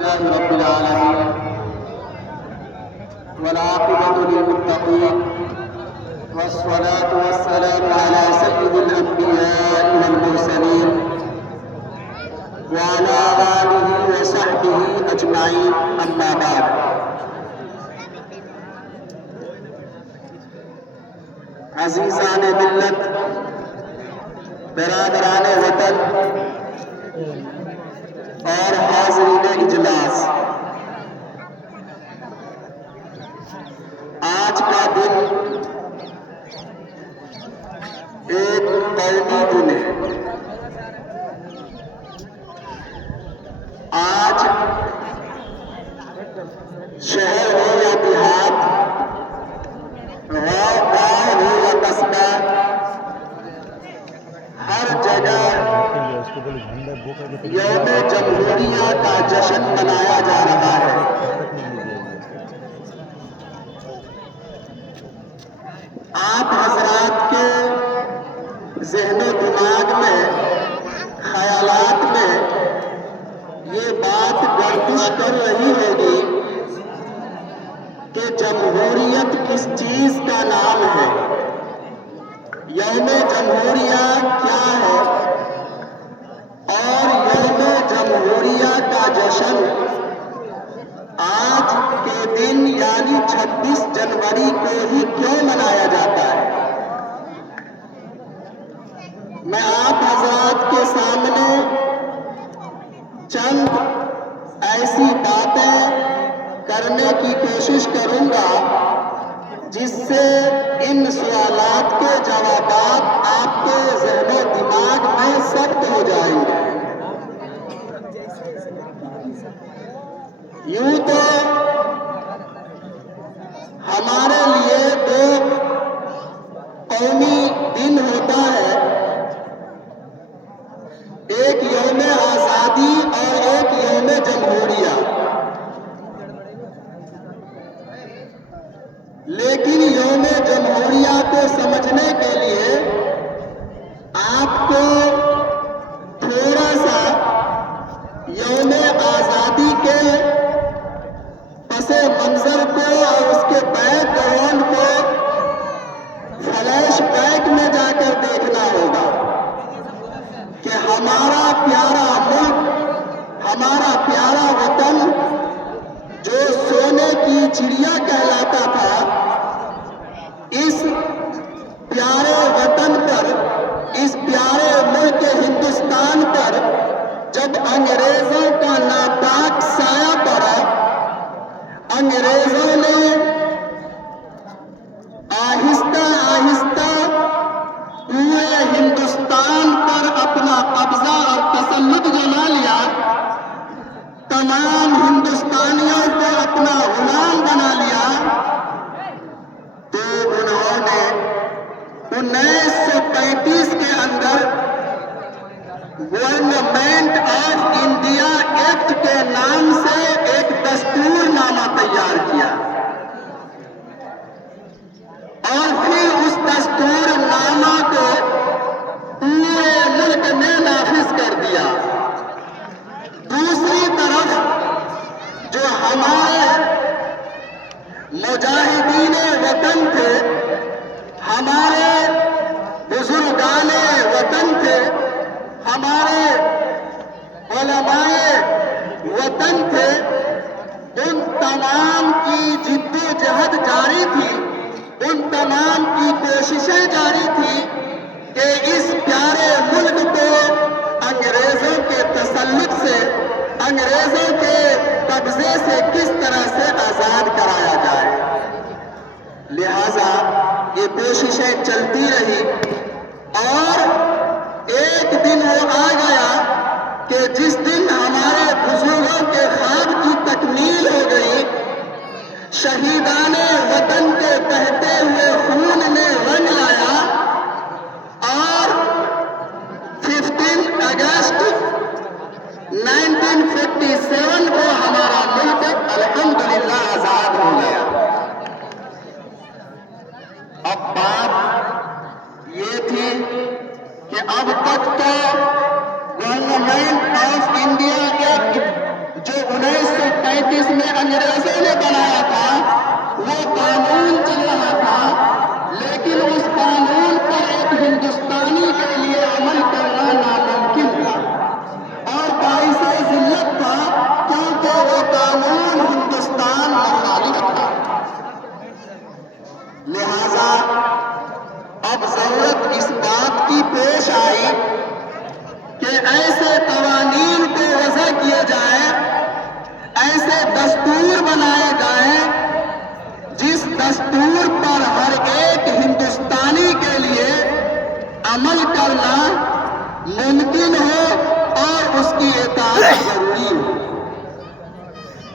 لله رب العالمين والعاقبة للمتقين والصلاة والسلام على سيد الأنبياء والمرسلين وعلى آله وصحبه أجمعين أما بعد. عزیزان ملت، برادران وطن اور حاضرین اجلاس، آج کا دن ایک قومی دن ہے. آج شہر ہو یا دیہات، گاؤں ہو یا قصبہ، ہر جگہ یوم جمہوریہ کا جشن منایا جا رہا ہے. آپ حضرات کے ذہن و دماغ میں، خیالات میں یہ بات گردش کر رہی ہوگی کہ جمہوریت کس چیز کا نام ہے، یوم جمہوریہ کیا ہے، اور یوم جمہوریہ کا جشن آج کے دن یعنی 26 جنوری کو ہی کیوں منایا جاتا ہے. میں آپ حضرات کے سامنے چند ایسی باتیں کرنے کی کوشش کروں گا جس سے ان سوالات کے جوابات آپ کے ذہن و دماغ میں ثبت ہو جائیں گے. یوں تو ہمارے لیے دو قومی دن ہوتا ہے، ایک یوم آزادی اور ایک یوم جمہوریہ. لیکن یوم جمہوریہ کو سمجھنے کے لیے آپ کو تھوڑا سا یوم آزادی کے پس منظر کو اور اس کے بیک گراؤنڈ کو فلیش بیک میں جا کر دیکھنا ہوگا کہ ہمارا پیارا ملک، ہمارا پیارا وطن جو سونے کی چڑیا کہلاتا تھا، اس پیارے وطن پر، اس پیارے ملک ہندوستان پر جب انگریزوں کا ناپاک سایہ پڑا، انگریزوں نے آہستہ آہستہ پورے ہندوستان پر اپنا قبضہ اور تسلط جما لیا، تمام ہندوستانیوں کو اپنا غلام بنا لیا، تو انہوں نے 1935 کے اندر گورنمنٹ آف انڈیا ایکٹ کے نام سے ایک دستور نامہ تیار کیا، اور پھر اس دستور نامہ کو پورے ملک میں نافذ کر دیا. دوسری طرف جو ہمارے مجاہدین وطن تھے، ہمارے بزرگان وطن تھے، ہمارے علماء وطن تھے، ان تمام کی جد و جہد جاری تھی، ان تمام کی کوششیں جاری تھی کہ اس پیارے ملک کو انگریزوں کے تسلط سے، انگریزوں کے قبضے سے کس طرح سے آزاد کرایا جائے. لہذا یہ کوششیں چلتی رہی، اور ایک دن وہ آ گیا کہ جس دن ہمارے بزرگوں کے خواب کی تکمیل ہو گئی، شہیدان وطن کے بہتے ہوئے خون نے رنگ لایا، اور 15 اگست 1957 کو ہمارا ملک الحمدللہ آزاد ہو گیا. اب بات یہ تھی کہ اب تک تو گورنمنٹ آف انڈیا ایکٹ جو 19 انگریزوں نے بنایا تھا وہ قانون چل رہا تھا، لیکن اس قانون پر ایک ہندوستانی کے لیے عمل کرنا ناممکن تھا اور باعث ذلت تھا، کیونکہ وہ قانون ہندوستان مخالف تھا۔ لہذا اب ضرورت اس بات کی پیش آئی کہ ایسے قوانین کو وضع کیے جائیں، ایسے دستور بنائے جائیں جس دستور پر ہر ایک ہندوستانی کے لیے عمل کرنا ممکن ہو اور اس کی اطاعت ضروری ہو۔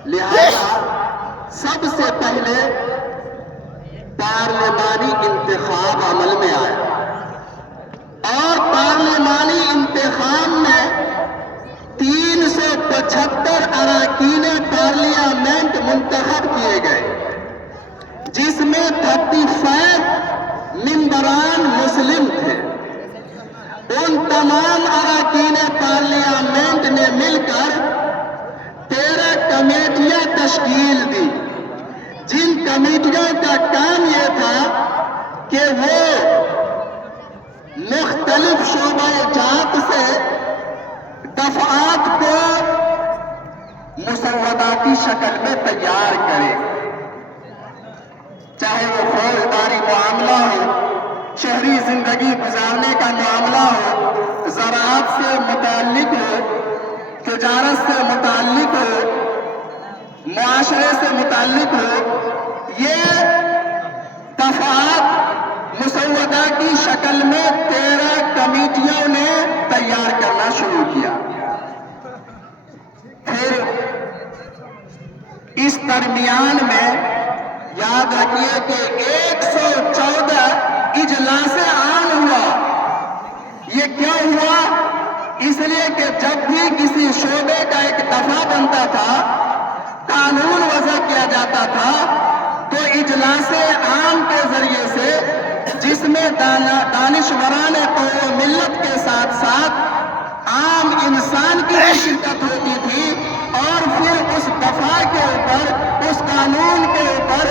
لہذا سب سے پہلے پارلیمانی انتخاب عمل میں آیا اور پارلیمانی انتخاب میں 375 اراکین پارلیمنٹ منتخب کیے گئے، جس میں 35 ممبران مسلم تھے۔ ان تمام اراکین پارلیمنٹ نے مل کر 13 کمیٹیاں تشکیل دی، جن کمیٹیوں کا کام یہ تھا کہ وہ مختلف شعبہ جات سے دفعات کو مسوداتی شکل میں تیار کرے، چاہے وہ فوجداری معاملہ ہو، شہری زندگی گزارنے کا معاملہ ہو، زراعت سے متعلق ہو، تجارت سے متعلق ہو، معاشرے سے متعلق ہو۔ یہ دفعات مسودہ کی شکل میں 13 کمیٹیوں نے تیار کرنا شروع کیا۔ پھر اس درمیان میں یاد رکھیے کہ 114 اجلاس عام ہوا۔ یہ کیوں ہوا؟ اس لیے کہ جب بھی کسی شعبے کا ایک دفعہ بنتا تھا، قانون وضع کیا جاتا تھا، تو اجلاس عام کے ذریعے سے، جس میں دانشوران قوم و ملت کے ساتھ ساتھ عام انسان کی بھی شرکت ہوتی تھی، اور پھر اس دفعہ کے اوپر، اس قانون کے اوپر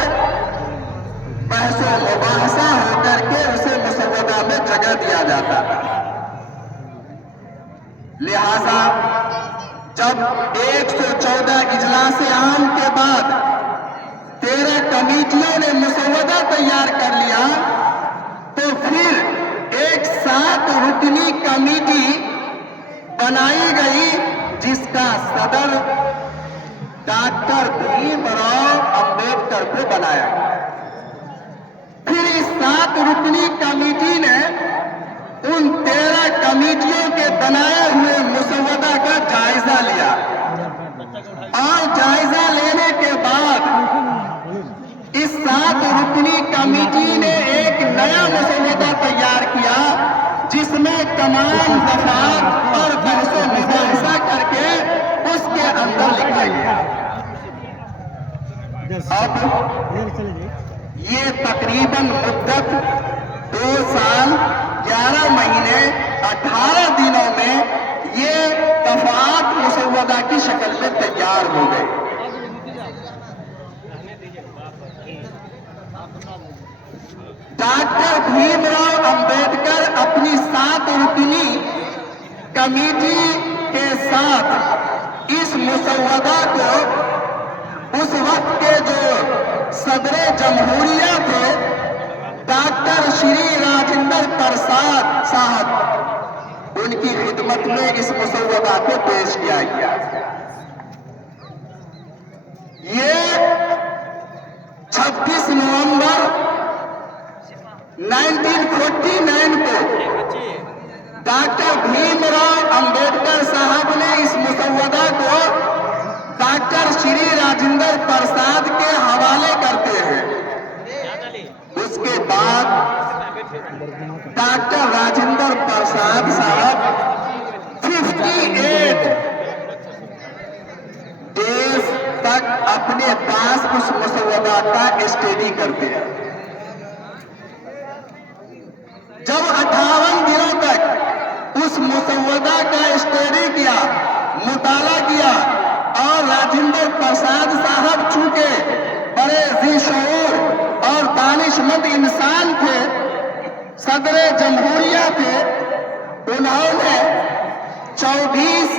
بحث و مباحثہ ہو کر کے اسے مسودہ میں جگہ دیا جاتا تھا۔ لہذا جب 114 اجلاس عام کے بعد 13 کمیٹیوں نے مسودہ تیار کر لیا، تو پھر ایک 7 رکنی کمیٹی بنائی گئی، جس کا صدر ڈاکٹر بھیم راؤ امبیڈکر کو بنایا گیا۔ پھر اس 7 رکنی کمیٹی نے ان 13 کمیٹیوں کے بنائے ہوئے مسودہ کا جائزہ لیا، اور جائزہ لینے کے بعد اس 7 رکنی کمیٹی نے ایک نیا مسودہ تیار کیا، جس میں تمام دفعات اور بحث و مباحثہ کر کے اس کے اندر لکھا گیا۔ اب یہ تقریباً مدت 2 سال 11 مہینے 18 دنوں میں یہ دفعات مسودہ کی شکل میں تیار ہو گئے۔ ڈاکٹر بھیم راؤ امبیڈکر اپنی 7 رکنی کمیٹی کے ساتھ اس مسودہ کو اس وقت کے جو صدر جمہوریہ تھے ڈاکٹر شری راجندر پرساد صاحب، ان کی خدمت میں اس مسودہ کو پیش کیا گیا۔ یہ 26 نومبر 1949 کو ڈاکٹر بھیم راؤ امبیڈکر صاحب نے اس مسودہ کو ڈاکٹر شری راجندر پرساد کے حوالے کرتے ہیں۔ اس کے بعد ڈاکٹر راجندر پرساد صاحب 58 ڈیز تک اپنے پاس اس مسودہ کا اسٹڈی کرتے ہیں۔ جب 58 دنوں تک اس مسودہ کا اسٹڈی کیا، مطالعہ کیا، اور راجندر پرساد صاحب صدر جمہوریہ تھے، انہوں نے 24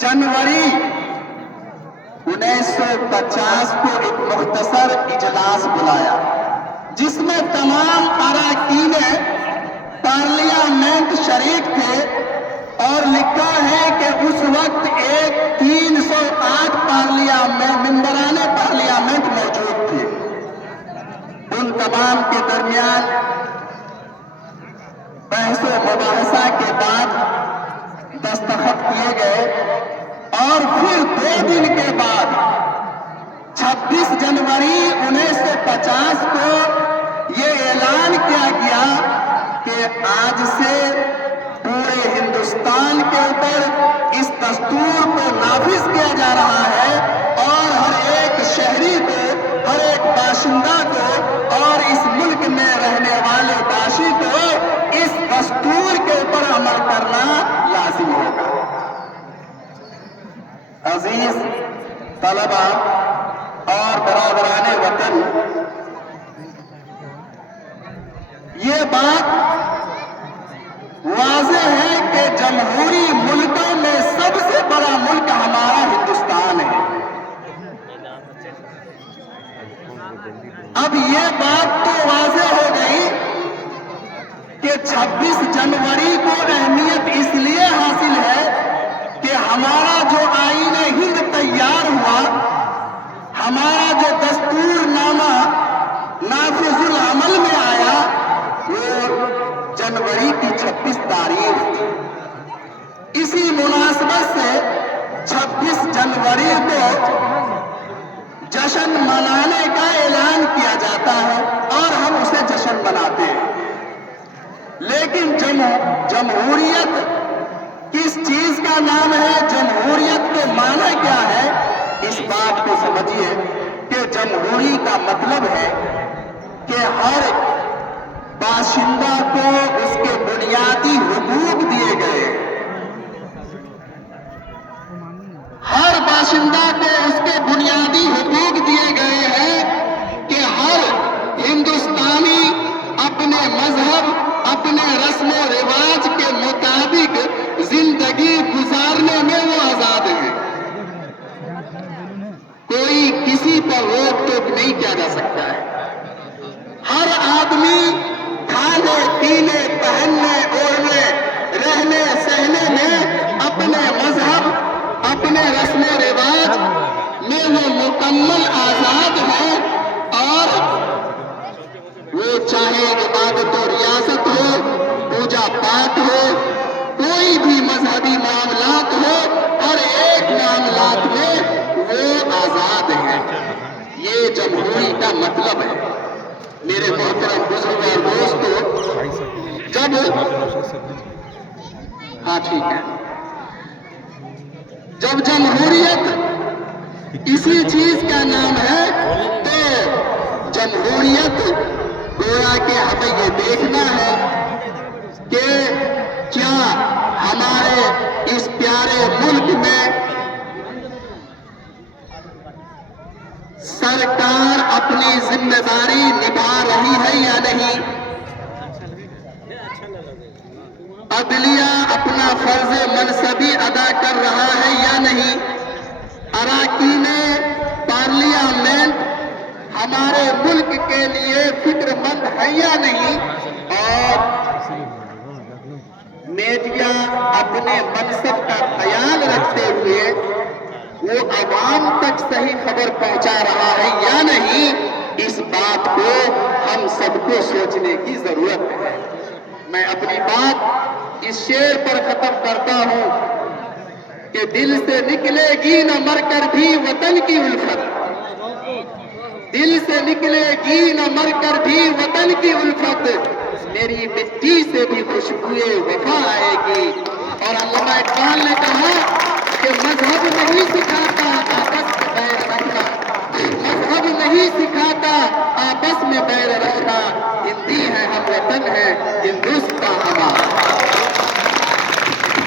جنوری 1950 کو ایک مختصر اجلاس بلایا جس میں تمام اراکین پارلیمنٹ شریک تھے، اور لکھا ہے کہ اس وقت ایک 308 ممبران پارلیمنٹ موجود تھے۔ ان تمام کے درمیان بحث و مباحثہ کے بعد دستخط کیے گئے، اور پھر 2 دن کے بعد 26 جنوری 1950 کو یہ اعلان کیا گیا کہ آج سے پورے ہندوستان کے اوپر اس دستور کو نافذ کیا جا رہا ہے، اور ہر ایک شہری کو، ہر ایک باشندہ کو، اور اس ملک میں رہنے والے باشی کو اس دستور کے اوپر عمل کرنا لازم ہوگا۔ عزیز طلبہ اور برادران وطن، یہ بات واضح ہے کہ جمہوری ملکوں میں سب سے بڑا ملک ہمارا ہندوستان ہے۔ اب یہ بات تو واضح ہو گئی کہ 26 جنوری کو اہمیت اس لیے حاصل ہے کہ ہمارا جو آئین ہند تیار ہوا، ہمارا جو دستور نامہ نافذ العمل میں آیا، وہ جنوری کی 26 تاریخ تھی۔ اسی مناسبت سے 26 جنوری کو جشن منانے کا اعلان کیا جاتا ہے، اور ہم اسے جشن مناتے ہیں۔ لیکن جمہوریت کس چیز کا نام ہے؟ جمہوریت کے معنی کیا ہے؟ اس بات کو سمجھیے کہ جمہوری کا مطلب ہے کہ ہر باشندہ کو اس کے بنیادی حقوق دیے گئے، ہر باشندہ کو اس کے بنیادی حقوق دیے گئے ہیں کہ ہر ہندوستانی اپنے مذہب، اپنے رسم و رواج کے مطابق زندگی گزارنے میں وہ آزاد ہے۔ کوئی کسی پر روک ٹوک نہیں کیا جا سکتا ہے۔ ہر آدمی کھانے پینے، پہننے اوڑھنے، رہنے سہنے میں اپنے مذہب، اپنے رسم و رواج میں وہ مکمل آزاد ہے، اور وہ چاہے عبادت و ریاست ہو، پوجا پاٹ ہو، کوئی بھی مذہبی معاملات ہو، ہر ایک معاملات میں وہ آزاد ہے۔ یہ جمہوری کا مطلب ہے۔ میرے محترم بزرگ اور دوستو، جب ٹھیک ہے، جب جمہوریت اسی چیز کا نام ہے، تو جمہوریت گویا کہ ہمیں یہ دیکھنا ہے کہ کیا ہمارے اس پیارے ملک میں سرکار اپنی ذمہ داری نبھا رہی ہے یا نہیں، عدلیہ اپنا فرض منصبی ادا کر رہا ہے یا نہیں، اراکین پارلیمنٹ ہمارے ملک کے لیے فکر مند ہے یا نہیں، اور میڈیا اپنے منصب کا خیال رکھتے ہوئے وہ عوام تک صحیح خبر پہنچا رہا ہے یا نہیں، اس بات کو ہم سب کو سوچنے کی ضرورت ہے۔ میں اپنی بات اس شعر پر ختم کرتا ہوں کہ دل سے نکلے گی نہ مر کر بھی وطن کی الفت، دل سے نکلے گی نہ مر کر بھی وطن کی الفت، میری مٹی سے بھی خوشبوئے وفا آئے گی۔ اور علامہ اقبال نے کہا کہ مذہب نہیں سکھاتا آپس میں بیر رکھنا، مذہب نہیں سکھاتا آپس میں بیر رکھنا، ہندی ہے ہم وطن ہے ہندوستان